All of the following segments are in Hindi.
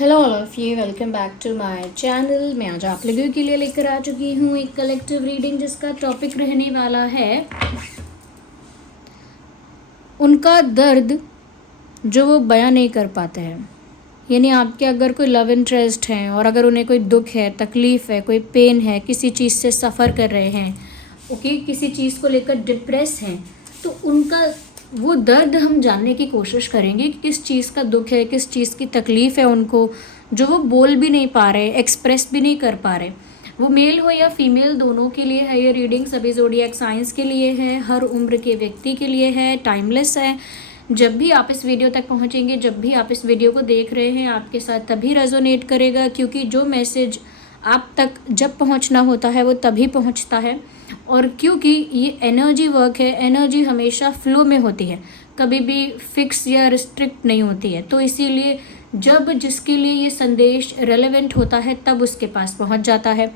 Hello all of you, welcome back to my channel. मैं आज आप लोगों के लिए लेकर आ चुकी हूँ एक कलेक्टिव रीडिंग जिसका टॉपिक रहने वाला है उनका दर्द जो वो बयां नहीं कर पाते हैं। यानी आपके अगर कोई लव इंटरेस्ट है और अगर उन्हें कोई दुख है, तकलीफ़ है, कोई पेन है, किसी चीज़ से सफ़र कर रहे हैं, ओके, किसी चीज़ को लेकर डिप्रेस हैं, तो उनका वो दर्द हम जानने की कोशिश करेंगे कि किस चीज़ का दुख है, किस चीज़ की तकलीफ़ है उनको, जो वो बोल भी नहीं पा रहे, एक्सप्रेस भी नहीं कर पा रहे। वो मेल हो या फीमेल, दोनों के लिए है ये रीडिंग। सभी ज़ोडिएक साइंस के लिए है, हर उम्र के व्यक्ति के लिए है, टाइमलेस है। जब भी आप इस वीडियो तक पहुंचेंगे, जब भी आप इस वीडियो को देख रहे हैं, आपके साथ तभी रेजोनेट करेगा, क्योंकि जो मैसेज आप तक जब पहुंचना होता है वो तभी पहुंचता है। और क्योंकि ये एनर्जी वर्क है, एनर्जी हमेशा फ्लो में होती है, कभी भी फिक्स या रिस्ट्रिक्ट नहीं होती है। तो इसीलिए जब जिसके लिए ये संदेश रेलेवेंट होता है तब उसके पास पहुंच जाता है।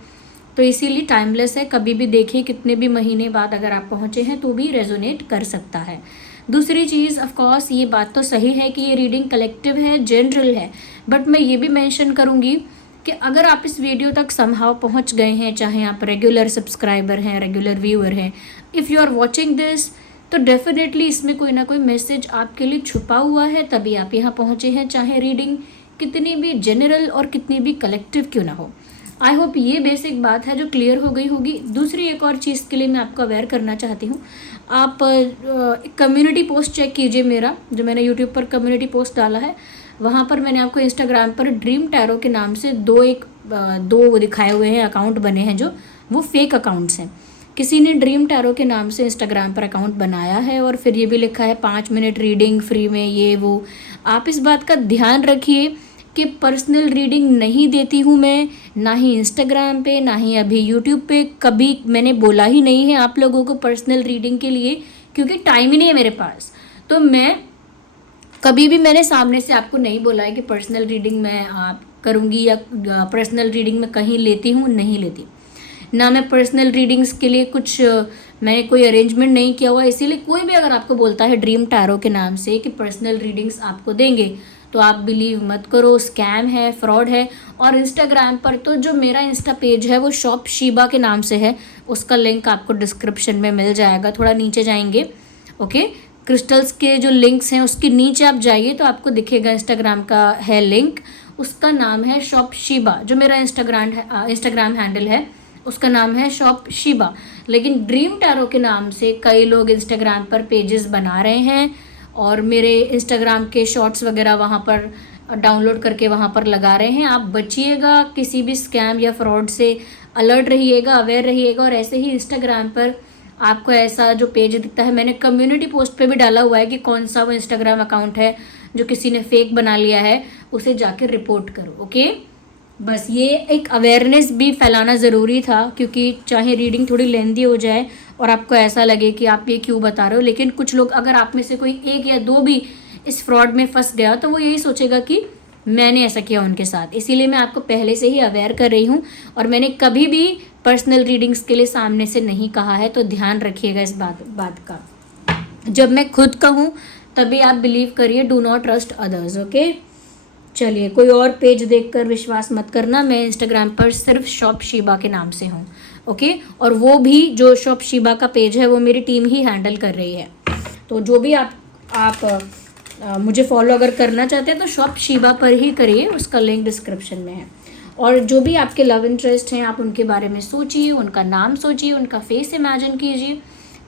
तो इसीलिए टाइमलेस है, कभी भी देखिए, कितने भी महीने बाद अगर आप पहुंचे हैं तो भी रेजोनेट कर सकता है। दूसरी चीज़, ऑफ कोर्स ये बात तो सही है कि ये रीडिंग कलेक्टिव है, जनरल है, बट मैं ये भी मेंशन करूँगी कि अगर आप इस वीडियो तक समहाउ पहुंच गए हैं, चाहे आप रेगुलर सब्सक्राइबर हैं, रेगुलर व्यूअर हैं, if you are watching this, तो डेफिनेटली इसमें कोई ना कोई मैसेज आपके लिए छुपा हुआ है, तभी आप यहाँ पहुँचे हैं, चाहे रीडिंग कितनी भी जनरल और कितनी भी कलेक्टिव क्यों ना हो। आई होप ये बेसिक बात है जो क्लियर हो गई होगी। दूसरी एक और चीज़ के लिए मैं आपको अवेयर करना चाहती हूँ। आप कम्युनिटी पोस्ट चेक कीजिए मेरा, जो मैंने यूट्यूब पर कम्युनिटी पोस्ट डाला है, वहाँ पर मैंने आपको इंस्टाग्राम पर ड्रीम टैरो के नाम से दो दिखाए हुए हैं, अकाउंट बने हैं जो वो फेक अकाउंट्स हैं। किसी ने ड्रीम टैरो के नाम से इंस्टाग्राम पर अकाउंट बनाया है और फिर ये भी लिखा है 5 मिनट रीडिंग फ्री में, ये वो। आप इस बात का ध्यान रखिए कि पर्सनल रीडिंग नहीं देती हूँ मैं, ना ही इंस्टाग्राम पे, ना ही अभी यूट्यूब पे। कभी मैंने बोला ही नहीं है आप लोगों को पर्सनल रीडिंग के लिए, क्योंकि टाइम ही नहीं है मेरे पास। तो मैं कभी भी मैंने सामने से आपको नहीं बोला है कि पर्सनल रीडिंग मैं आप करूँगी या पर्सनल रीडिंग में कहीं लेती हूँ, नहीं लेती। ना मैं पर्सनल रीडिंग्स के लिए कुछ मैंने कोई अरेंजमेंट नहीं किया हुआ। इसीलिए कोई भी अगर आपको बोलता है ड्रीम टैरो के नाम से कि पर्सनल रीडिंग्स आपको देंगे, तो आप बिलीव मत करो, स्कैम है, फ्रॉड है। और इंस्टाग्राम पर तो जो मेरा इंस्टा पेज है वो शॉप शीबा के नाम से है, उसका लिंक आपको डिस्क्रिप्शन में मिल जाएगा। थोड़ा नीचे जाएंगे, ओके, क्रिस्टल्स के जो लिंक्स हैं उसके नीचे आप जाइए तो आपको दिखेगा इंस्टाग्राम का है लिंक, उसका नाम है शॉप शीबा। जो मेरा इंस्टाग्राम हैंडल है उसका नाम है शॉप शीबा। लेकिन ड्रीम टैरो के नाम से कई लोग इंस्टाग्राम पर पेजेस बना रहे हैं और मेरे इंस्टाग्राम के शॉर्ट्स वगैरह वहाँ पर डाउनलोड करके वहाँ पर लगा रहे हैं। आप बचिएगा किसी भी स्कैम या फ्रॉड से, अलर्ट रहिएगा, अवेयर रहिएगा। और ऐसे ही इंस्टाग्राम पर आपको ऐसा जो पेज दिखता है, मैंने कम्युनिटी पोस्ट पे भी डाला हुआ है कि कौन सा वो इंस्टाग्राम अकाउंट है जो किसी ने फेक बना लिया है, उसे जाकर रिपोर्ट करो, ओके। बस ये एक अवेयरनेस भी फैलाना ज़रूरी था, क्योंकि चाहे रीडिंग थोड़ी लेंदी हो जाए और आपको ऐसा लगे कि आप ये क्यों बता रहे हो, लेकिन कुछ लोग, अगर आप में से कोई एक या दो भी इस फ्रॉड में फंस गया तो वो यही सोचेगा कि मैंने ऐसा किया उनके साथ। इसीलिए मैं आपको पहले से ही अवेयर कर रही हूँ और मैंने कभी भी पर्सनल रीडिंग्स के लिए सामने से नहीं कहा है, तो ध्यान रखिएगा इस बात का। जब मैं खुद कहूँ तभी आप बिलीव करिए, do not trust others, okay. चलिए, कोई और पेज देखकर विश्वास मत करना। मैं इंस्टाग्राम पर सिर्फ शॉप शीबा के नाम से हूँ, ओके। और वो भी जो शॉप शीबा का पेज है वो मेरी टीम ही हैंडल कर रही है। तो जो भी आप मुझे फॉलो अगर करना चाहते हैं तो शॉप शीबा पर ही करिए, उसका लिंक डिस्क्रिप्शन में है। और जो भी आपके लव इंटरेस्ट हैं, आप उनके बारे में सोचिए, उनका नाम सोचिए, उनका फेस इमेजिन कीजिए,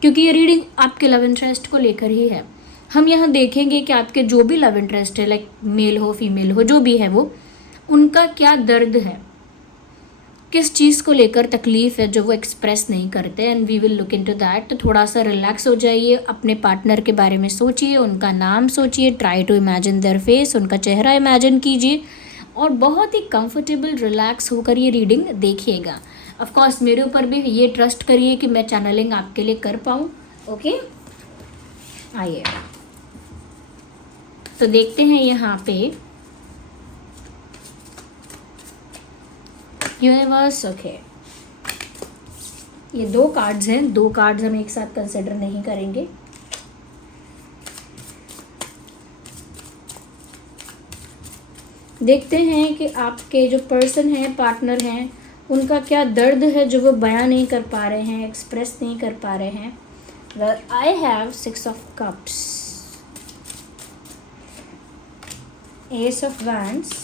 क्योंकि ये रीडिंग आपके लव इंटरेस्ट को लेकर ही है। हम यहाँ देखेंगे कि आपके जो भी लव इंटरेस्ट है, लाइक मेल हो फीमेल हो, जो भी है वो, उनका क्या दर्द है, किस चीज़ को लेकर तकलीफ़ है जो वो एक्सप्रेस नहीं करते, and we will look into that. तो थोड़ा सा रिलैक्स हो जाइए, अपने पार्टनर के बारे में सोचिए, उनका नाम सोचिए, try to imagine their face, उनका चेहरा इमेजिन कीजिए और बहुत ही कंफर्टेबल रिलैक्स होकर ये रीडिंग देखिएगा। ऑफ कोर्स मेरे ऊपर भी ये ट्रस्ट करिए कि मैं चैनलिंग आपके लिए कर पाऊँ, ओके। आइए तो देखते हैं यहाँ पे यूनिवर्स, ओके। ये 2 कार्ड्स हैं, 2 कार्ड्स हम एक साथ कंसिडर नहीं करेंगे। देखते हैं कि आपके जो पर्सन हैं, पार्टनर हैं, उनका क्या दर्द है जो वो बयां नहीं कर पा रहे हैं, एक्सप्रेस नहीं कर पा रहे हैं। Well, I have 6 of cups, S of wands,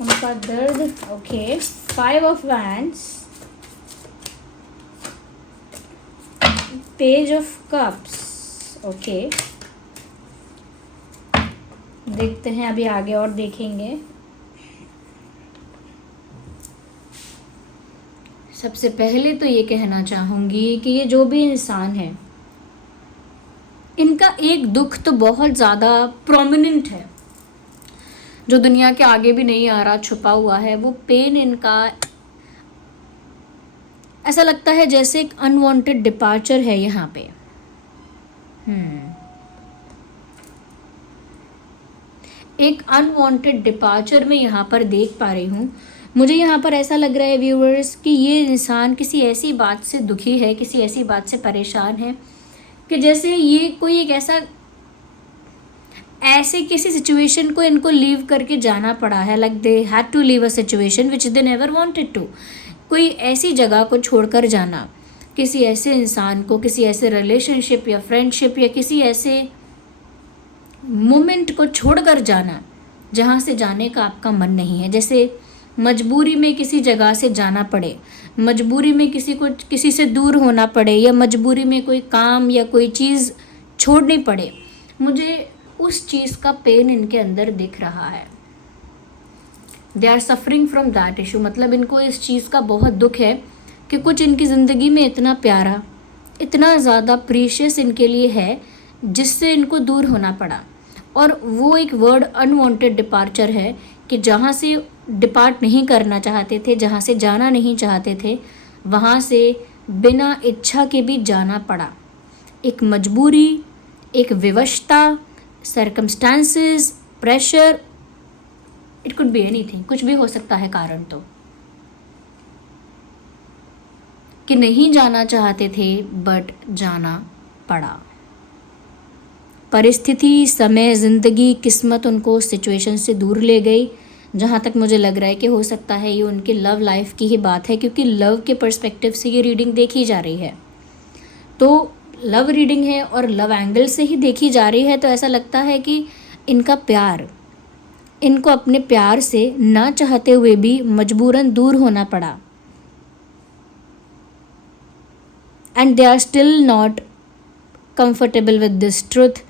उनका दर्द, okay, 5 of wands, page of cups, okay. देखते हैं अभी आगे और देखेंगे। सबसे पहले तो ये कहना चाहूँगी कि ये जो भी इंसान है, इनका एक दुख तो बहुत ज़्यादा प्रोमिनेंट है, जो दुनिया के आगे भी नहीं आ रहा, छुपा हुआ है। वो पेन इनका ऐसा लगता है जैसे एक अनवांटेड डिपार्चर है यहाँ पे। एक अनवांटेड डिपार्चर मैं यहाँ पर देख पा रही हूँ। मुझे यहाँ पर ऐसा लग रहा है व्यूअर्स कि ये इंसान किसी ऐसी बात से दुखी है, किसी ऐसी बात से परेशान है कि जैसे ये कोई एक ऐसे किसी सिचुएशन को इनको लीव करके जाना पड़ा है। Like they had to leave a situation which they never wanted to. कोई ऐसी जगह को छोड़कर जाना, किसी ऐसे इंसान को, किसी ऐसे रिलेशनशिप या फ्रेंडशिप या किसी ऐसे मोमेंट को छोड़कर जाना जहाँ से जाने का आपका मन नहीं है। जैसे मजबूरी में किसी जगह से जाना पड़े, मजबूरी में किसी से दूर होना पड़े, या मजबूरी में कोई काम या कोई चीज़ छोड़नी पड़े। मुझे उस चीज़ का पेन इनके अंदर दिख रहा है। They are suffering from that issue. मतलब इनको इस चीज़ का बहुत दुख है कि कुछ इनकी ज़िंदगी में इतना प्यारा, इतना ज़्यादा प्रीशियस इनके लिए है जिससे इनको दूर होना पड़ा। और वो एक वर्ड अनवांटेड डिपार्चर है कि जहाँ से डिपार्ट नहीं करना चाहते थे, जहाँ से जाना नहीं चाहते थे, वहाँ से बिना इच्छा के भी जाना पड़ा। एक मजबूरी, एक विवशता, circumstances, pressure, it could be anything, कुछ भी हो सकता है कारण तो, कि नहीं जाना चाहते थे बट जाना पड़ा। परिस्थिति, समय, ज़िंदगी, किस्मत उनको उस सिचुएशन से दूर ले गई। जहाँ तक मुझे लग रहा है कि हो सकता है ये उनकी लव लाइफ की ही बात है, क्योंकि लव के पर्सपेक्टिव से ये रीडिंग देखी जा रही है। तो लव रीडिंग है और लव एंगल से ही देखी जा रही है, तो ऐसा लगता है कि इनका प्यार, इनको अपने प्यार से ना चाहते हुए भी मजबूरन दूर होना पड़ा। And they are still not comfortable with this truth,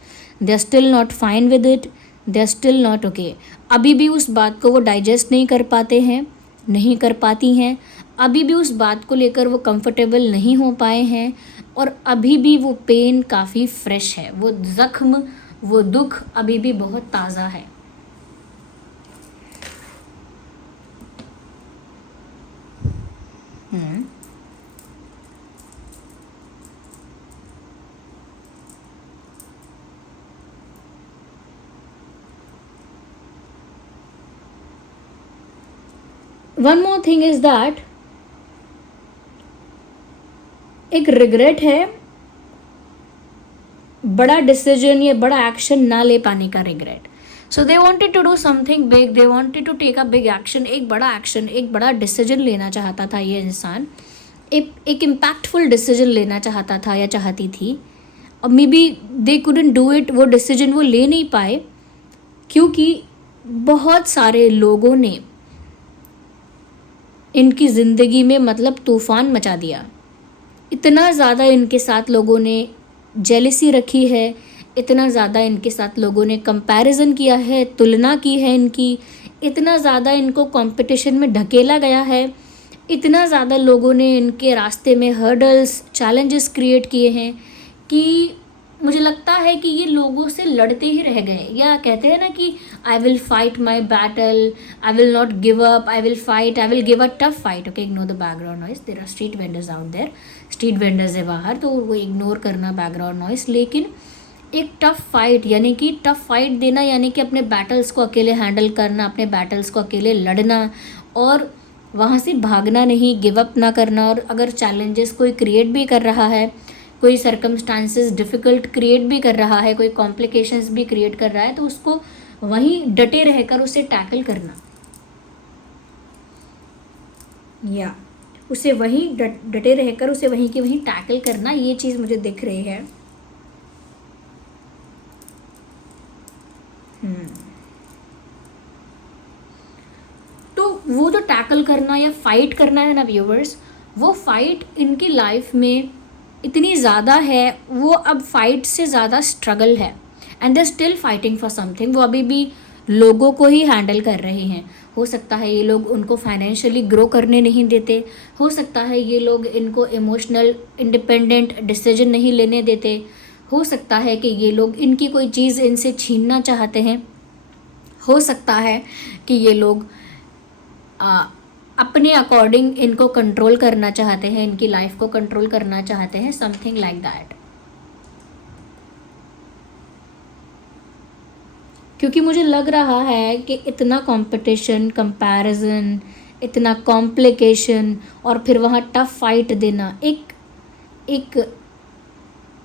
they are still not fine with it, they are still not okay। अभी भी उस बात को वो डाइजेस्ट नहीं कर पाते हैं, नहीं कर पाती हैं। अभी भी उस बात को लेकर वो कंफर्टेबल नहीं हो पाए हैं, और अभी भी वो पेन काफ़ी फ्रेश है, वो ज़ख्म, वो दुख अभी भी बहुत ताज़ा है। One more thing is that एक रिग्रेट है, बड़ा डिसीजन या बड़ा एक्शन ना ले पाने का regret. So they wanted to do something big, they wanted to take a big action. एक बड़ा एक्शन, एक बड़ा डिसीजन लेना चाहता था ये इंसान, एक इम्पैक्टफुल डिसीजन लेना चाहता था या चाहती थी, और may be they couldn't do it. वो डिसीजन वो ले नहीं पाए क्योंकि बहुत सारे लोगों ने इनकी ज़िंदगी में मतलब तूफ़ान मचा दिया। इतना ज़्यादा इनके साथ लोगों ने जेलसी रखी है, इतना ज़्यादा इनके साथ लोगों ने कंपैरिजन किया है, तुलना की है इनकी, इतना ज़्यादा इनको कंपटीशन में ढकेला गया है, इतना ज़्यादा लोगों ने इनके रास्ते में हर्डल्स, चैलेंजेस क्रिएट किए हैं कि मुझे लगता है कि ये लोगों से लड़ते ही रह गए। या कहते हैं ना कि I will fight my battle, I will not give up, I will fight, I will give a tough fight. Okay, ignore the background noise, there are street vendors out there, street vendors है बाहर, तो वो इग्नोर करना बैकग्राउंड नॉइस। लेकिन एक टफ फाइट, यानी कि टफ फाइट देना, यानी कि अपने बैटल्स को अकेले हैंडल करना, अपने बैटल्स को अकेले लड़ना और वहाँ से भागना नहीं, गिव अप ना करना। और अगर चैलेंजेस कोई क्रिएट भी कर रहा है, कोई सर्कमस्टांसेस डिफ़िकल्ट क्रिएट भी कर रहा है, कोई कॉम्प्लिकेशंस भी क्रिएट कर रहा है, तो उसको वहीं डटे रहकर उसे टैकल करना, या उसे वहीं डटे रहकर उसे वहीं के वहीं टैकल करना, ये चीज़ मुझे दिख रही है। तो वो जो टैकल करना या फाइट करना है ना व्यूवर्स, वो फाइट इनकी लाइफ में इतनी ज़्यादा है, वो अब फाइट से ज़्यादा स्ट्रगल है, and they still fighting for something. वो अभी भी लोगों को ही हैंडल कर रहे हैं। हो सकता है ये लोग उनको फाइनेंशियली ग्रो करने नहीं देते, हो सकता है ये लोग इनको इमोशनल इंडिपेंडेंट डिसीजन नहीं लेने देते, हो सकता है कि ये लोग इनकी कोई चीज़ इनसे छीनना चाहते हैं, हो सकता है कि ये लोग अपने अकॉर्डिंग इनको कंट्रोल करना चाहते हैं, इनकी लाइफ को कंट्रोल करना चाहते हैं, समथिंग लाइक दैट। क्योंकि मुझे लग रहा है कि इतना कंपटीशन, कंपैरिजन, इतना कॉम्प्लिकेशन, और फिर वहाँ टफ फाइट देना एक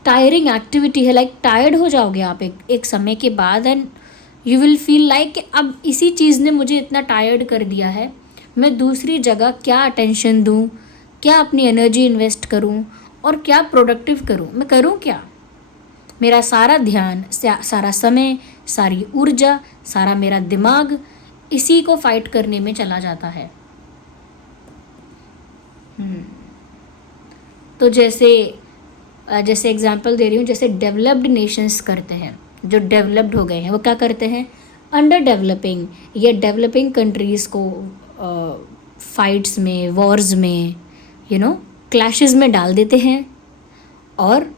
टायरिंग एक्टिविटी है। लाइक टायर्ड हो जाओगे आप एक समय के बाद, and you will feel like कि अब इसी चीज़ ने मुझे इतना टायर्ड कर दिया है, मैं दूसरी जगह क्या अटेंशन दूँ, क्या अपनी एनर्जी इन्वेस्ट करूँ, और क्या प्रोडक्टिव करूँ, मैं करूँ क्या। मेरा सारा ध्यान, सारा समय, सारी ऊर्जा, सारा मेरा दिमाग इसी को फाइट करने में चला जाता है। तो जैसे एग्जांपल दे रही हूँ, जैसे डेवलप्ड नेशंस करते हैं, जो डेवलप्ड हो गए हैं, वो क्या करते हैं, अंडर डेवलपिंग या डेवलपिंग कंट्रीज़ को फाइट्स में, वॉर्स में, क्लैशेस में डाल देते हैं, और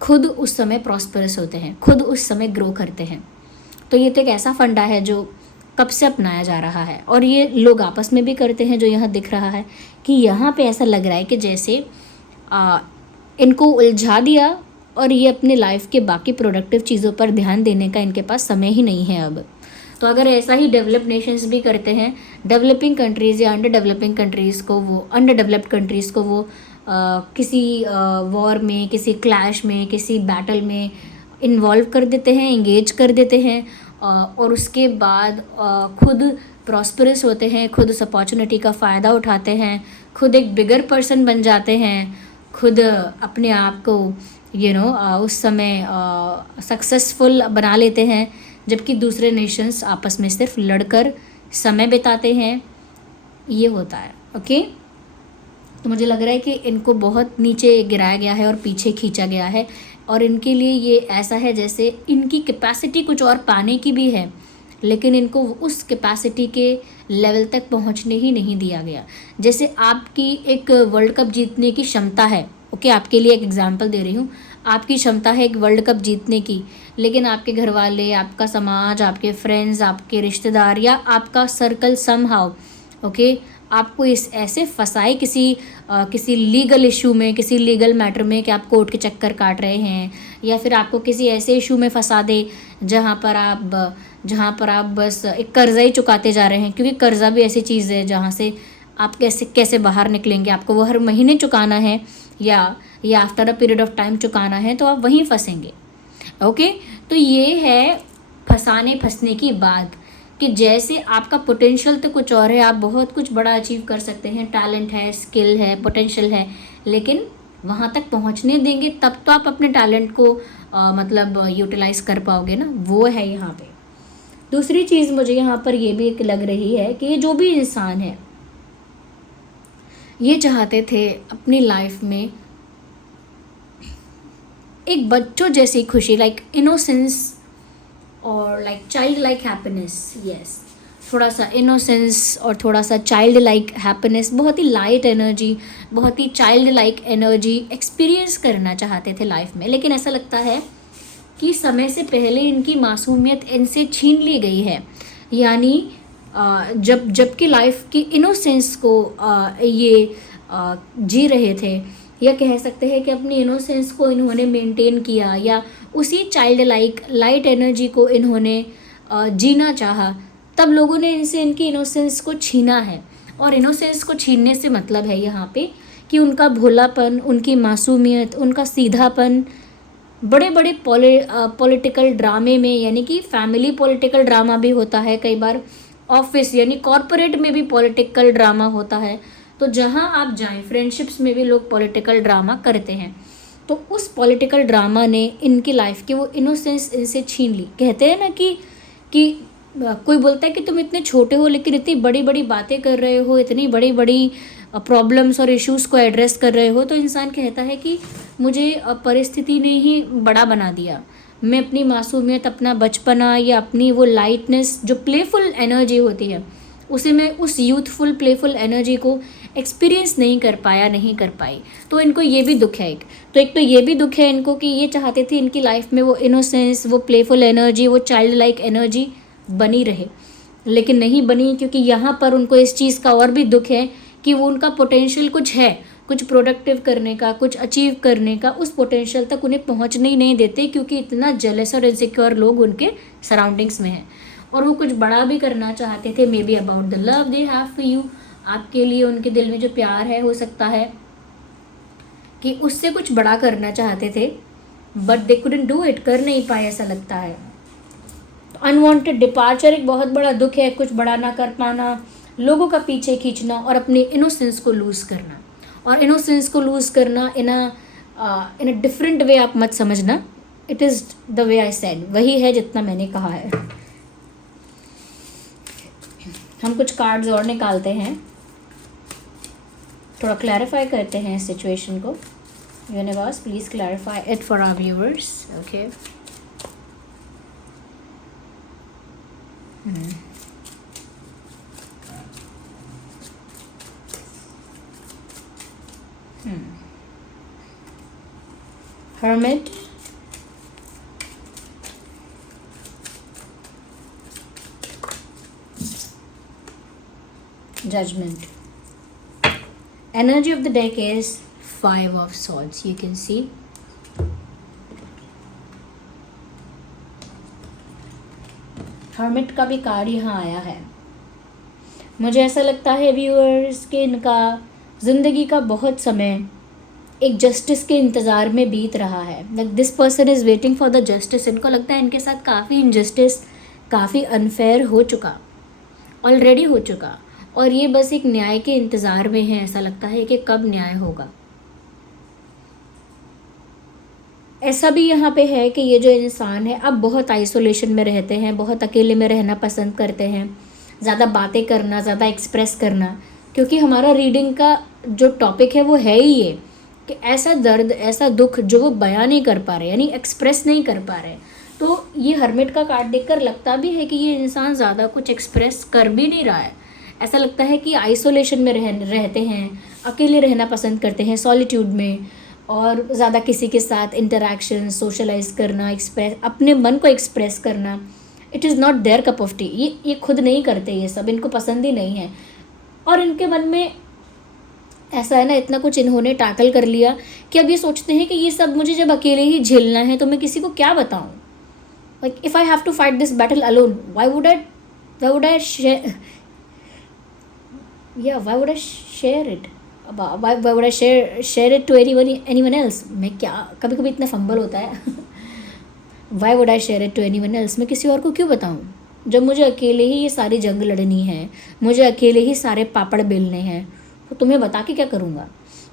खुद उस समय प्रॉस्परस होते हैं, खुद उस समय ग्रो करते हैं। तो ये तो एक ऐसा फंडा है जो कब से अपनाया जा रहा है, और ये लोग आपस में भी करते हैं। जो यहाँ दिख रहा है कि यहाँ पे ऐसा लग रहा है कि जैसे इनको उलझा दिया, और ये अपने लाइफ के बाकी प्रोडक्टिव चीज़ों पर ध्यान देने का इनके पास समय ही नहीं है अब। तो अगर ऐसा ही डेवलप्ड नेशंस भी करते हैं, डेवलपिंग कंट्रीज़ या अंडर डेवलपिंग कंट्रीज़ को, वो अंडर डेवलप्ड कंट्रीज़ को वो किसी वॉर में, किसी क्लैश में, किसी बैटल में इन्वॉल्व कर देते हैं, इंगेज कर देते हैं, और उसके बाद खुद प्रॉस्परस होते हैं, खुद उस अपॉर्चुनिटी का फ़ायदा उठाते हैं, खुद एक बिगर पर्सन बन जाते हैं, खुद अपने आप को उस समय सक्सेसफुल बना लेते हैं, जबकि दूसरे नेशंस आपस में सिर्फ लड़कर समय बिताते हैं। ये होता है। ओके, तो मुझे लग रहा है कि इनको बहुत नीचे गिराया गया है और पीछे खींचा गया है, और इनके लिए ये ऐसा है जैसे इनकी कैपेसिटी कुछ और पाने की भी है, लेकिन इनको उस कैपेसिटी के लेवल तक पहुंचने ही नहीं दिया गया। जैसे आपकी एक वर्ल्ड कप जीतने की क्षमता है, ओके, आपके लिए एक एग्जांपल दे रही हूँ, आपकी क्षमता है एक वर्ल्ड कप जीतने की, लेकिन आपके घर वाले, आपका समाज, आपके फ्रेंड्स, आपके रिश्तेदार, या आपका सर्कल समहाउ, ओके, आपको इस ऐसे फंसाए किसी लीगल इशू में, किसी लीगल मैटर में कि आप कोर्ट के चक्कर काट रहे हैं, या फिर आपको किसी ऐसे इशू में फंसा दे जहाँ पर आप बस एक कर्ज़ा ही चुकाते जा रहे हैं, क्योंकि कर्ज़ा भी ऐसी चीज़ है जहाँ से आप कैसे बाहर निकलेंगे, आपको वो हर महीने चुकाना है या after a period of time चुकाना है, तो आप वहीं फंसेंगे। ओके, तो ये है फंसने की बात, कि जैसे आपका पोटेंशियल तो कुछ और है, आप बहुत कुछ बड़ा अचीव कर सकते हैं, टैलेंट है, स्किल है, पोटेंशियल है, लेकिन वहाँ तक पहुँचने देंगे तब तो आप अपने टैलेंट को मतलब यूटिलाइज कर पाओगे ना, वो है यहाँ पे। दूसरी चीज़ मुझे यहाँ पर ये भी एक लग रही है कि ये जो भी इंसान है, ये चाहते थे अपनी लाइफ में एक बच्चों जैसी खुशी, लाइक इनोसेंस और like child like happiness. Yes, थोड़ा सा इनोसेंस और थोड़ा सा चाइल्ड लाइक हैप्पीनेस, बहुत ही लाइट एनर्जी, बहुत ही चाइल्ड लाइक एनर्जी एक्सपीरियंस करना चाहते थे लाइफ में। लेकिन ऐसा लगता है कि समय से पहले इनकी मासूमियत इनसे छीन ली गई है, यानी जबकि लाइफ की इनोसेंस को ये जी रहे थे, या कह सकते हैं कि अपनी इनोसेंस को इन्होंने मेंटेन किया, या उसी चाइल्ड लाइक लाइट एनर्जी को इन्होंने जीना चाहा, तब लोगों ने इनसे इनकी इनोसेंस को छीना है। और इनोसेंस को छीनने से मतलब है यहाँ पे कि उनका भोलापन, उनकी मासूमियत, उनका सीधापन बड़े बड़े पॉलिटिकल ड्रामे में, यानी कि फैमिली पॉलिटिकल ड्रामा भी होता है कई बार, ऑफिस यानी कॉरपोरेट में भी पॉलिटिकल ड्रामा होता है। तो जहाँ आप जाएं, फ्रेंडशिप्स में भी लोग पॉलिटिकल ड्रामा करते हैं। तो उस पॉलिटिकल ड्रामा ने इनकी लाइफ की वो इनोसेंस इनसे छीन ली। कहते हैं ना कि कोई बोलता है कि तुम इतने छोटे हो लेकिन इतनी बड़ी बड़ी बातें कर रहे हो, इतनी बड़ी बड़ी प्रॉब्लम्स और इश्यूज़ को एड्रेस कर रहे हो। तो इंसान कहता है कि मुझे परिस्थिति ने ही बड़ा बना दिया। मैं अपनी मासूमियत, अपना बचपना या अपनी वो लाइटनेस, जो प्लेफुल एनर्जी होती है, उसे मैं उस यूथफुल प्लेफुल एनर्जी को एक्सपीरियंस नहीं कर पाया, नहीं कर पाई। तो इनको ये भी दुख है एक तो ये भी दुख है इनको कि ये चाहते थे इनकी लाइफ में वो इनोसेंस, वो प्लेफुल एनर्जी, वो चाइल्ड लाइक एनर्जी बनी रहे, लेकिन नहीं बनी, क्योंकि यहाँ पर उनको इस चीज़ का और भी दुख है कि वो उनका पोटेंशियल कुछ है, कुछ प्रोडक्टिव करने का, कुछ अचीव करने का, उस पोटेंशियल तक उन्हें पहुँचने ही नहीं देते, क्योंकि इतना जेलस और इनसिक्योर लोग उनके सराउंडिंग्स में हैं। और वो कुछ बड़ा भी करना चाहते थे, may be about the love they have for you, आपके लिए उनके दिल में जो प्यार है, हो सकता है कि उससे कुछ बड़ा करना चाहते थे, but they couldn't do it, कर नहीं पाए, ऐसा लगता है। अनवांटेड डिपार्चर एक बहुत बड़ा दुख है, कुछ बड़ा ना कर पाना, लोगों का पीछे खींचना और अपने इनोसेंस को लूज़ करना। और इनोसेंस को लूज़ करना इन अ डिफरेंट वे आप मत समझना, it is the way I said, वही है जितना मैंने कहा है। हम कुछ कार्ड्स और निकालते हैं, थोड़ा क्लैरिफाई करते हैं इस सिचुएशन को। Universe please clarify it for our viewers. Okay, Hermit, Judgment. Energy of the deck is 5 of Swords. You can see. Hermit का भी कार्ड यहाँ आया है। मुझे ऐसा लगता है व्यूअर्स कि इनका ज़िंदगी का बहुत समय एक जस्टिस के इंतज़ार में बीत रहा है। Like this person is waiting for the justice. इनको लगता है इनके साथ काफ़ी इनजस्टिस, काफ़ी अनफेयर हो चुका, ऑलरेडी हो चुका, और ये बस एक न्याय के इंतज़ार में है। ऐसा लगता है कि कब न्याय होगा। ऐसा भी यहाँ पे है कि ये जो इंसान है अब बहुत आइसोलेशन में रहते हैं, बहुत अकेले में रहना पसंद करते हैं, ज़्यादा बातें करना, ज़्यादा एक्सप्रेस करना, क्योंकि हमारा रीडिंग का जो टॉपिक है वो है ही ये कि ऐसा दर्द, ऐसा दुख जो वो बयां नहीं कर पा रहे, यानी एक्सप्रेस नहीं कर पा रहे। तो ये हर्मिट का कार्ड देखकर लगता भी है कि ये इंसान ज़्यादा कुछ एक्सप्रेस कर भी नहीं रहा है। ऐसा लगता है कि आइसोलेशन में रहते हैं, अकेले रहना पसंद करते हैं, सॉलिट्यूड में, और ज़्यादा किसी के साथ इंटरेक्शन, सोशलाइज करना, एक्सप्रेस, अपने मन को एक्सप्रेस करना, it is not their cup of tea. ये खुद नहीं करते, ये सब इनको पसंद ही नहीं है। और इनके मन में ऐसा है ना, इतना कुछ इन्होंने टैकल कर लिया कि अब ये सोचते हैं कि ये सब मुझे जब अकेले ही झेलना है तो मैं किसी को क्या बताऊं। Like if I have to fight this battle alone, why would I share it, why would I share it to anyone else. मैं क्या, कभी कभी इतना फंबल होता है why would I share it to anyone else, मैं किसी और को क्यों बताऊं जब मुझे अकेले ही ये सारी जंग लड़नी है, मुझे अकेले ही सारे पापड़ बेलने हैं, तो तुम्हें बता के क्या करूँगा।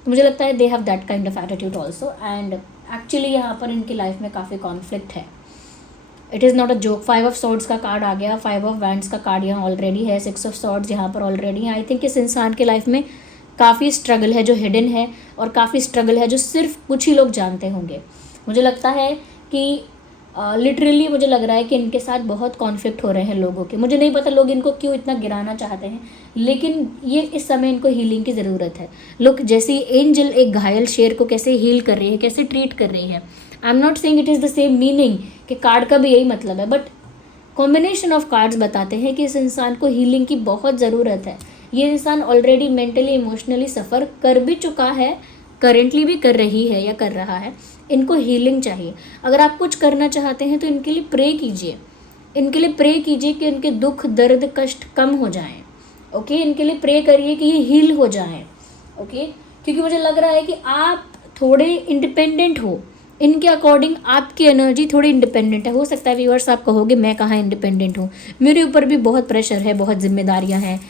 तो मुझे लगता है they have that kind of attitude also, and actually यहाँ पर इनकी लाइफ में काफ़ी कॉन्फ्लिक्ट है। It is not a joke. 5 of swords का कार्ड आ गया, 5 ऑफ वैंड्स का कार्ड यहाँ ऑलरेडी है, 6 ऑफ सॉर्ड्स यहाँ पर ऑलरेडी है। आई थिंक इस इंसान के लाइफ में काफ़ी स्ट्रगल है जो हिडन है, और काफ़ी स्ट्रगल है जो सिर्फ कुछ ही लोग जानते होंगे। मुझे लगता है कि लिटरली मुझे लग रहा है कि इनके साथ बहुत कॉन्फ्लिक्ट हो रहे हैं लोगों के। मुझे नहीं पता लोग इनको क्यों इतना गिराना चाहते हैं, लेकिन ये इस समय इनको हीलिंग की ज़रूरत है। लोग जैसे एंजल एक घायल शेर को कैसे हील कर रही है, कैसे ट्रीट कर रही है। I am not saying it is the same meaning कि कार्ड का भी यही मतलब है, बट कॉम्बिनेशन ऑफ कार्ड्स बताते हैं कि इस इंसान को हीलिंग की बहुत ज़रूरत है। ये इंसान ऑलरेडी मेंटली इमोशनली सफ़र कर भी चुका है, करेंटली भी कर रही है या कर रहा है। इनको हीलिंग चाहिए। अगर आप कुछ करना चाहते हैं तो इनके लिए प्रे कीजिए, इनके लिए प्रे कीजिए कि इनके दुख, दर्द, कष्ट कम हो जाएं। ओके, इनके लिए प्रे करिए कि ये हील हो जाएं। ओके, क्योंकि मुझे लग रहा है कि आप थोड़े इंडिपेंडेंट हो, इनके अकॉर्डिंग आपकी एनर्जी थोड़ी इंडिपेंडेंट है। हो सकता है व्यूअर्स आप कहोगे मैं कहाँ इंडिपेंडेंट हूँ, मेरे ऊपर भी बहुत प्रेशर है, बहुत जिम्मेदारियाँ हैं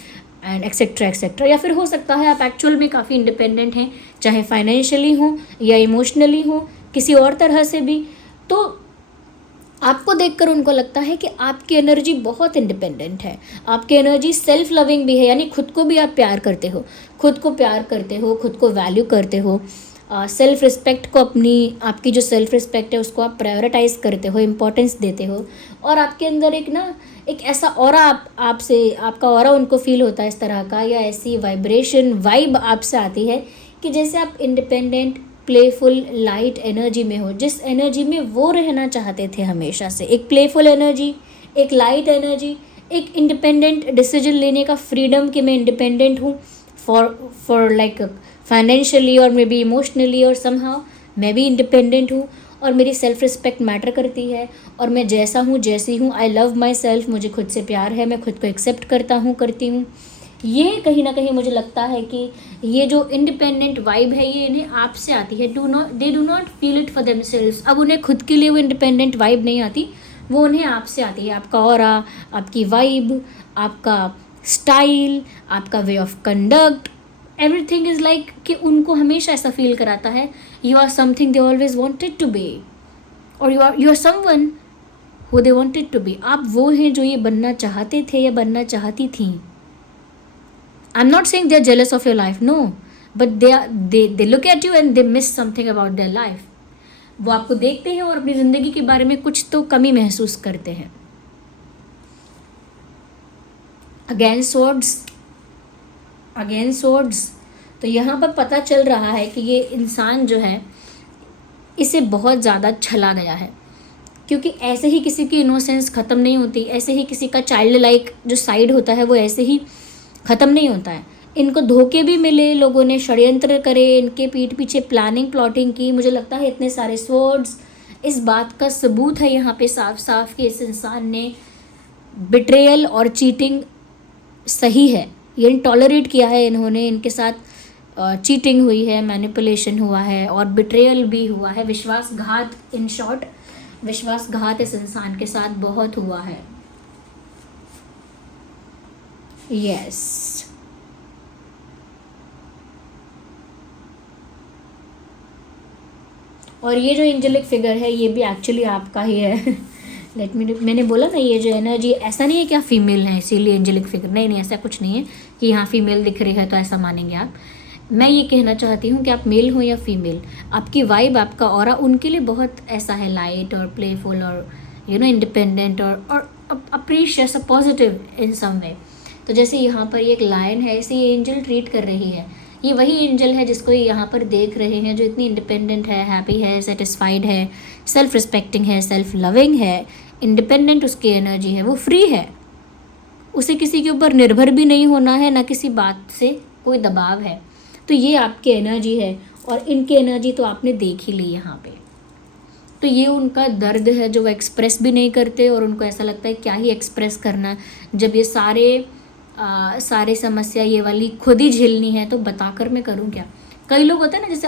एंड एक्सेट्रा एक्सेट्रा। या फिर हो सकता है आप एक्चुअल में काफ़ी इंडिपेंडेंट हैं, चाहे फाइनेंशियली हो या इमोशनली हो, किसी और तरह से भी। तो आपको देखकर उनको लगता है कि आपकी एनर्जी बहुत इंडिपेंडेंट है, आपकी एनर्जी सेल्फ लविंग भी है, यानी खुद को भी आप प्यार करते हो, खुद को प्यार करते हो, खुद को वैल्यू करते हो, सेल्फ रिस्पेक्ट को आपकी जो सेल्फ रिस्पेक्ट है उसको आप प्रायोरिटाइज करते हो, इम्पोर्टेंस देते हो। और आपके अंदर एक ऐसा ऑरा आपसे आपका ऑरा उनको फील होता है इस तरह का, या ऐसी वाइब्रेशन वाइब आपसे आती है कि जैसे आप इंडिपेंडेंट प्लेफुल लाइट एनर्जी में हो, जिस एनर्जी में वो रहना चाहते थे हमेशा से। एक प्लेफुल एनर्जी, एक लाइट एनर्जी, एक इंडिपेंडेंट डिसीजन लेने का फ्रीडम कि मैं इंडिपेंडेंट हूँ फॉर लाइक फाइनेंशियली और मे बी इमोशनली, और समहाउ मैं भी इंडिपेंडेंट हूँ और मेरी सेल्फ रिस्पेक्ट मैटर करती है और मैं जैसा हूँ जैसी हूँ, आई लव माई सेल्फ, मुझे खुद से प्यार है, मैं खुद को एक्सेप्ट करती हूँ। ये कहीं ना कहीं मुझे लगता है कि ये जो इंडिपेंडेंट वाइब है ये इन्हें आपसे आती है। They do not feel it for themselves. अब उन्हें खुद के लिए वो इंडिपेंडेंट वाइब नहीं आती, वो उन्हें आपसे आती है। आपका ऑरा, आपकी वाइब, आपका स्टाइल, आपका way of conduct, everything is like कि उनको हमेशा ऐसा फील कराता है you are something they always wanted to be, और you are someone who they wanted to be. आप वो हैं जो ये बनना चाहते थे या बनना चाहती थी। I'm not saying they're jealous of your life, no, but they look at you and they miss something about their life. वो आपको देखते हैं और अपनी ज़िंदगी के बारे में कुछ तो कमी महसूस करते हैं। अगेन swords, तो यहाँ पर पता चल रहा है कि ये इंसान जो है इसे बहुत ज़्यादा छला गया है, क्योंकि ऐसे ही किसी की इनोसेंस ख़त्म नहीं होती, ऐसे ही किसी का चाइल्ड लाइक जो साइड होता है वो ऐसे ही ख़त्म नहीं होता है। इनको धोखे भी मिले, लोगों ने षड्यंत्र करे, इनके पीठ पीछे प्लानिंग की। मुझे लगता है इतने सारे स्वर्ड्स इस बात का सबूत है यहाँ पे साफ साफ कि इस इंसान ने बिट्रेयल और चीटिंग सही है, ये टॉलरेट किया है इन्होंने, इनके साथ चीटिंग हुई है, मैनिपुलेशन हुआ है और बिट्रेयल भी हुआ है, विश्वासघात, इन शॉर्ट विश्वासघात इस इंसान के साथ बहुत हुआ है। यस और ये जो एंजेलिक फिगर है ये भी एक्चुअली आपका ही है। मैंने बोला ना ये जो एनर्जी, ऐसा नहीं है कि आप फीमेल हैं इसीलिए एंजेलिक फिगर, नहीं, ऐसा कुछ नहीं है कि यहाँ फीमेल दिख रही है तो ऐसा मानेंगे आप। मैं ये कहना चाहती हूँ कि आप मेल हो या फीमेल, आपकी वाइब, आपका ऑरा उनके लिए बहुत ऐसा है, लाइट और प्लेफुल और इंडिपेंडेंट और अप्रिशियस, पॉजिटिव इन सम वे। तो जैसे यहाँ पर एक लायन है, ऐसे ये एंजल ट्रीट कर रही है। ये वही एंजल है जिसको ये यहाँ पर देख रहे हैं, जो इतनी इंडिपेंडेंट है, हैप्पी है, सेटिस्फाइड है, सेल्फ रिस्पेक्टिंग है, सेल्फ लविंग है, इंडिपेंडेंट उसकी एनर्जी है, वो फ्री है, उसे किसी के ऊपर निर्भर भी नहीं होना है, ना किसी बात से कोई दबाव है। तो ये आपकी एनर्जी है और इनकी एनर्जी तो आपने देख ही ली यहाँ पे। तो ये उनका दर्द है जो वो एक्सप्रेस भी नहीं करते और उनको ऐसा लगता है क्या ही एक्सप्रेस करना, जब ये सारे समस्या ये वाली खुद ही झेलनी है तो बताकर मैं करूँ क्या। कई लोग होते हैं ना, जैसे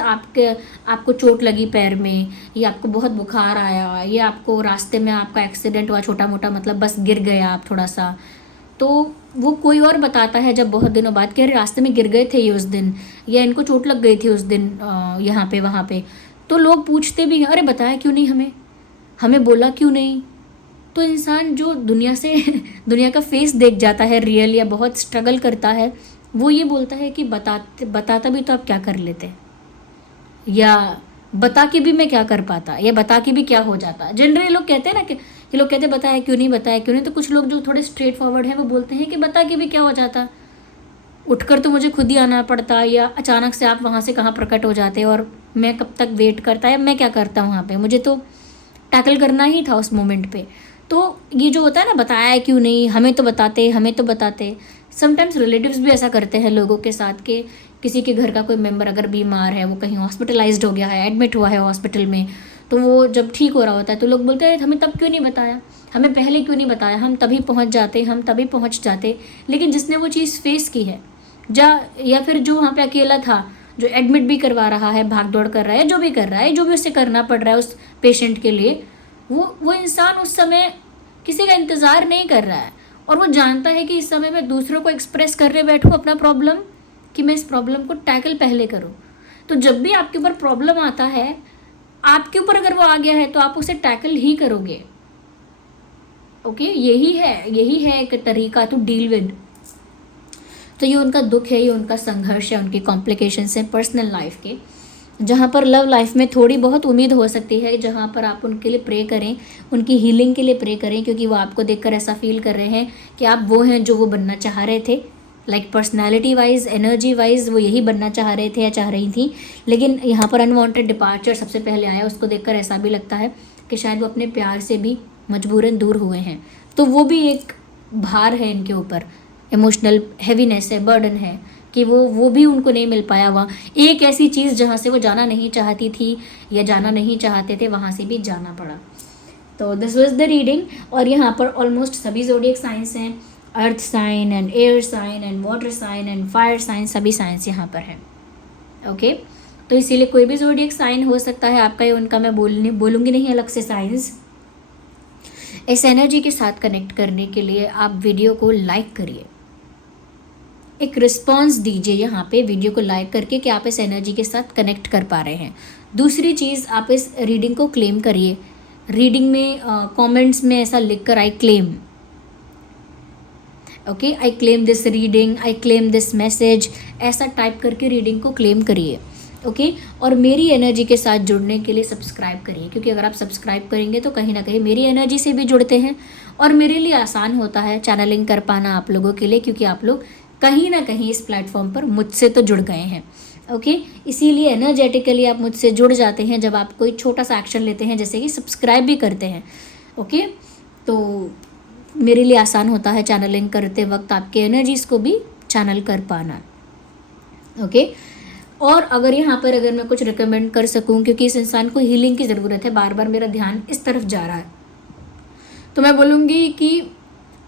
आपको चोट लगी पैर में, या आपको बहुत बुखार आया, या आपको रास्ते में आपका एक्सीडेंट हुआ छोटा मोटा, मतलब बस गिर गया आप थोड़ा सा, तो वो कोई और बताता है जब बहुत दिनों बाद कि अरे रास्ते में गिर गए थे ये उस दिन, या इनको चोट लग गई थी उस दिन यहाँ पे वहाँ पे। तो लोग पूछते भी हैं अरे बताया क्यों नहीं, हमें बोला क्यों नहीं। तो इंसान जो दुनिया का फेस देख जाता है रियल, या बहुत स्ट्रगल करता है, वो ये बोलता है कि बताता भी तो आप क्या कर लेते, या बता के भी मैं क्या कर पाता, या बता के भी क्या हो जाता। जनरली लोग कहते हैं ना कि लोग कहते हैं बताया क्यों नहीं। तो कुछ लोग जो थोड़े स्ट्रेट फॉरवर्ड हैं वो बोलते हैं कि बता के भी क्या हो जाता, उठकर तो मुझे खुद ही आना पड़ता, या अचानक से आप वहाँ से कहाँ प्रकट हो जाते और मैं कब तक वेट करता, या मैं क्या करता वहाँ पे, मुझे तो टैकल करना ही था उस मोमेंट पे। तो ये जो होता है ना बताया क्यों नहीं, हमें तो बताते। समटाइम्स रिलेटिव्स भी ऐसा करते हैं लोगों के साथ कि किसी के घर का कोई मेंबर अगर बीमार है, वो कहीं हॉस्पिटलाइज्ड हो गया है, एडमिट हुआ है हॉस्पिटल में, तो वो जब ठीक हो रहा होता है तो लोग बोलते हैं हमें तब क्यों नहीं बताया, हमें पहले क्यों नहीं बताया, हम तभी पहुंच जाते। लेकिन जिसने वो चीज़ फेस की है या फिर जो वहाँ पे अकेला था, जो एडमिट भी करवा रहा है, भाग दौड़ कर रहा है, जो भी कर रहा है, जो भी उसे करना पड़ रहा है उस पेशेंट के लिए, वो इंसान उस समय किसी का इंतज़ार नहीं कर रहा है और वो जानता है कि इस समय मैं दूसरों को एक्सप्रेस करने बैठूँ अपना प्रॉब्लम, कि मैं इस प्रॉब्लम को टैकल पहले करूँ। तो जब भी आपके ऊपर प्रॉब्लम आता है, आपके ऊपर अगर वो आ गया है तो आप उसे टैकल ही करोगे। ओके, यही है एक तरीका टू डील विद। तो ये उनका दुख है, ये उनका संघर्ष है, उनके कॉम्प्लिकेशंस हैं पर्सनल लाइफ के, जहाँ पर लव लाइफ में थोड़ी बहुत उम्मीद हो सकती है, जहाँ पर आप उनके लिए प्रे करें, उनकी हीलिंग के लिए प्रे करें, क्योंकि वो आपको देखकर ऐसा फील कर रहे हैं कि आप वो हैं जो वो बनना चाह रहे थे। Like personality wise, energy wise वो यही बनना चाह रहे थे या चाह रही थी, लेकिन यहाँ पर अनवांटेड डिपार्चर सबसे पहले आया। उसको देखकर ऐसा भी लगता है कि शायद वो अपने प्यार से भी मजबूरन दूर हुए हैं। तो वो भी एक भार है इनके ऊपर, इमोशनल हैवीनेस है, बर्डन है कि वो भी उनको नहीं मिल पाया। वहाँ एक ऐसी चीज़ जहाँ से वो जाना नहीं चाहती थी या जाना नहीं चाहते थे, वहाँ से भी जाना पड़ा। तो दिस वाज द रीडिंग। और यहाँ पर ऑलमोस्ट सभी ज़ोडिएक साइंस हैं, earth sign and air sign and water sign and fire sign, सभी साइंस यहाँ पर हैं। ओके, तो इसीलिए कोई भी ज़ोडिएक साइन हो सकता है आपका या उनका, मैं बोलूँगी नहीं अलग से साइंस। इस एनर्जी के साथ कनेक्ट करने के लिए आप वीडियो को लाइक करिए, एक रिस्पॉन्स दीजिए यहाँ पे वीडियो को लाइक करके कि आप इस एनर्जी के साथ कनेक्ट कर पा रहे हैं। दूसरी चीज़, आप इस रीडिंग को क्लेम करिए। रीडिंग में कमेंट्स में ऐसा लिखकर I claim, okay, I claim this reading, I claim this message, ऐसा टाइप करके रीडिंग को क्लेम करिए। ओके, और मेरी एनर्जी के साथ जुड़ने के लिए सब्सक्राइब करिए, क्योंकि अगर आप सब्सक्राइब करेंगे तो कहीं ना कहीं मेरी एनर्जी से भी जुड़ते हैं और मेरे लिए आसान होता है चैनलिंग कर पाना आप लोगों के लिए, क्योंकि आप लोग कहीं ना कहीं इस प्लेटफॉर्म पर मुझसे तो जुड़ गए हैं। ओके, इसीलिए एनर्जेटिकली आप मुझसे जुड़ जाते हैं जब आप कोई छोटा सा एक्शन लेते हैं, जैसे कि सब्सक्राइब भी करते हैं। ओके, तो मेरे लिए आसान होता है चैनलिंग करते वक्त आपके एनर्जीज़ को भी चैनल कर पाना। ओके, और अगर यहाँ पर अगर मैं कुछ रिकमेंड कर सकूँ, क्योंकि इस इंसान को हीलिंग की ज़रूरत है, बार बार मेरा ध्यान इस तरफ जा रहा है, तो मैं बोलूँगी कि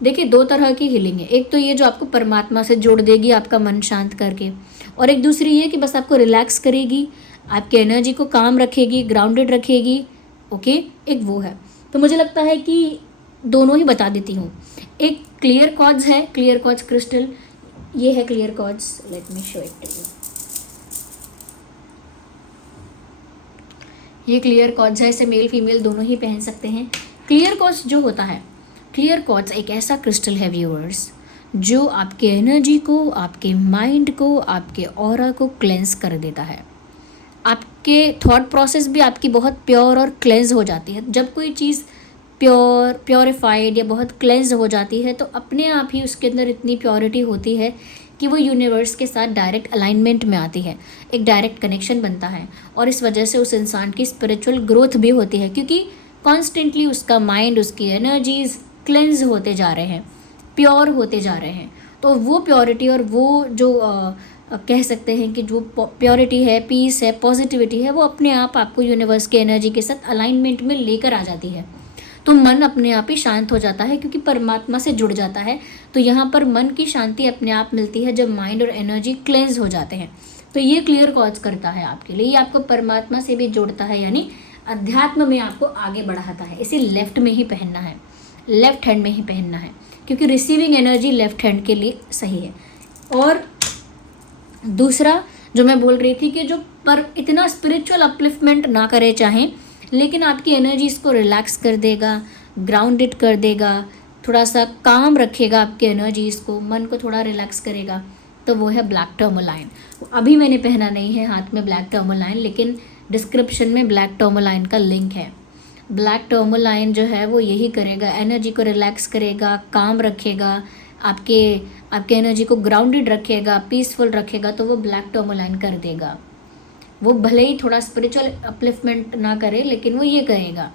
देखिए 2 तरह की हीलिंग है। एक तो ये जो आपको परमात्मा से जोड़ देगी आपका मन शांत करके, और एक दूसरी ये कि बस आपको रिलैक्स करेगी, आपकी एनर्जी को काम रखेगी, ग्राउंडेड रखेगी। ओके, एक वो है। तो मुझे लगता है कि दोनों ही बता देती हूँ। एक क्लियर कॉर्ड्स है, क्लियर कॉर्ड्स क्रिस्टल, ये है clear quartz, let me show it to you. ये क्लियर कॉर्ड्स है, इसे मेल फीमेल दोनों ही पहन सकते हैं। क्लियर कॉर्ड्स जो होता है, क्लियर कॉर्ड्स एक ऐसा क्रिस्टल है व्यूअर्स, जो आपके एनर्जी को, आपके माइंड को, आपके ऑरा को क्लेंस कर देता है। आपके थॉट प्रोसेस भी आपकी बहुत प्योर और क्लेंस हो जाती है। जब कोई चीज़ प्योरीफाइड या बहुत क्लेंस हो जाती है, तो अपने आप ही उसके अंदर इतनी प्योरिटी होती है कि वो यूनिवर्स के साथ डायरेक्ट अलाइनमेंट में आती है, एक डायरेक्ट कनेक्शन बनता है, और इस वजह से उस इंसान की स्पिरिचुअल ग्रोथ भी होती है, क्योंकि कॉन्स्टेंटली उसका माइंड, उसकी एनर्जीज क्लेंस होते जा रहे हैं, प्योर होते जा रहे हैं। तो वो प्योरिटी और वो जो कह सकते हैं कि जो प्योरिटी है, पीस है, पॉजिटिविटी है, वो अपने आप आपको यूनिवर्स के एनर्जी के साथ अलाइनमेंट में लेकर आ जाती है। तो मन अपने आप ही शांत हो जाता है, क्योंकि परमात्मा से जुड़ जाता है। तो यहाँ पर मन की शांति अपने आप मिलती है जब माइंड और एनर्जी क्लेंस हो जाते हैं। तो ये क्लियर कॉज करता है आपके लिए, ये आपको परमात्मा से भी जोड़ता है, यानी अध्यात्म में आपको आगे बढ़ाता है। इसे लेफ्ट में ही पहनना है, लेफ्ट हैंड में ही पहनना है, क्योंकि रिसीविंग एनर्जी लेफ्ट हैंड के लिए सही है। और दूसरा जो मैं बोल रही थी कि जो पर इतना स्पिरिचुअल अपलिफ्टमेंट ना करे चाहें, लेकिन आपकी एनर्जी इसको रिलैक्स कर देगा, ग्राउंडेड कर देगा, थोड़ा सा काम रखेगा आपकी एनर्जीज़ को, मन को थोड़ा रिलैक्स करेगा, तो वो है ब्लैक टर्मोलाइन। अभी मैंने पहना नहीं है हाथ में ब्लैक टर्मोलाइन, लेकिन डिस्क्रिप्शन में ब्लैक टर्मोलाइन का लिंक है। ब्लैक टर्मोलाइन जो है वो यही करेगा, एनर्जी को रिलैक्स करेगा, काम रखेगा, आपके एनर्जी को ग्राउंडेड रखेगा, पीसफुल रखेगा, तो वो ब्लैक टर्मोलाइन कर देगा। वो भले ही थोड़ा स्पिरिचुअल अपलिफ्टमेंट ना करे, लेकिन वो ये करेगा।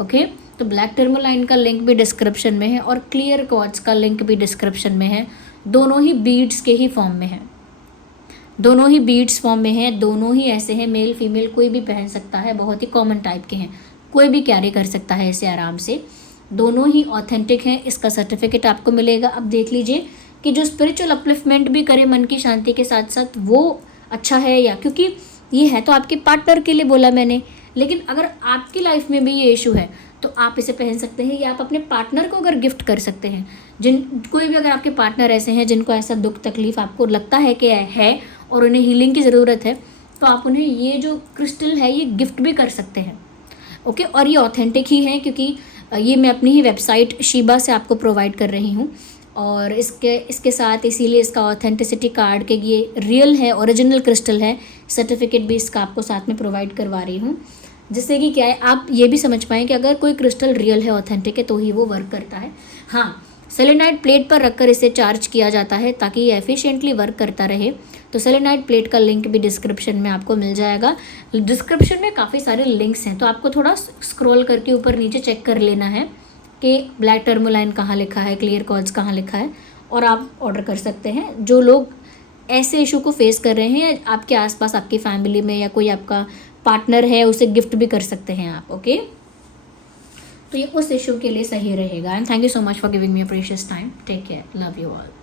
ओके, तो ब्लैक टर्मोलाइन का लिंक भी डिस्क्रिप्शन में है और क्लियर कॉर्ड्स का लिंक भी डिस्क्रिप्शन में है। दोनों ही बीड्स के ही फॉर्म में है, दोनों ही बीड्स फॉर्म में है, दोनों ही ऐसे हैं, मेल फीमेल कोई भी पहन सकता है, बहुत ही कॉमन टाइप के हैं, कोई भी कैरी कर सकता है इसे आराम से। दोनों ही ऑथेंटिक हैं, इसका सर्टिफिकेट आपको मिलेगा। अब देख लीजिए कि जो स्पिरिचुअल अपलिफ्टमेंट भी करे मन की शांति के साथ साथ, वो अच्छा है, या क्योंकि ये है तो आपके पार्टनर के लिए बोला मैंने, लेकिन अगर आपकी लाइफ में भी ये इशू है तो आप इसे पहन सकते हैं, या आप अपने पार्टनर को अगर गिफ्ट कर सकते हैं। जिन कोई भी अगर आपके पार्टनर ऐसे हैं जिनको ऐसा दुख तकलीफ आपको लगता है कि है और उन्हें हीलिंग की ज़रूरत है, तो आप उन्हें ये जो क्रिस्टल है ये गिफ्ट भी कर सकते हैं। ओके, और ये ऑथेंटिक ही है, क्योंकि ये मैं अपनी ही वेबसाइट शीबा से आपको प्रोवाइड कर रही हूँ, और इसके साथ इसीलिए इसका ऑथेंटिसिटी कार्ड के ये रियल है, ओरिजिनल क्रिस्टल है, सर्टिफिकेट भी इसका आपको साथ में प्रोवाइड करवा रही हूँ, जिससे कि क्या है आप ये भी समझ पाएँ कि अगर कोई क्रिस्टल रियल है, ऑथेंटिक है, तो ही वो वर्क करता है। हाँ, सेलेनाइट प्लेट पर रखकर इसे चार्ज किया जाता है ताकि ये एफिशिएंटली वर्क करता रहे। तो सेलेनाइट प्लेट का लिंक भी डिस्क्रिप्शन में आपको मिल जाएगा। डिस्क्रिप्शन में काफ़ी सारे लिंक्स हैं, तो आपको थोड़ा स्क्रॉल करके ऊपर नीचे चेक कर लेना है कि ब्लैक टर्मोलाइन कहाँ लिखा है, क्लियर कॉर्ड्स कहाँ लिखा है, और आप ऑर्डर कर सकते हैं। जो लोग ऐसे इशू को फेस कर रहे हैं आपके आसपास, आपकी फैमिली में, या कोई आपका पार्टनर है, उसे गिफ्ट भी कर सकते हैं आप। ओके, तो ये उस इशू के लिए सही रहेगा। And thank you so much for giving me a precious time. Take care, love you all.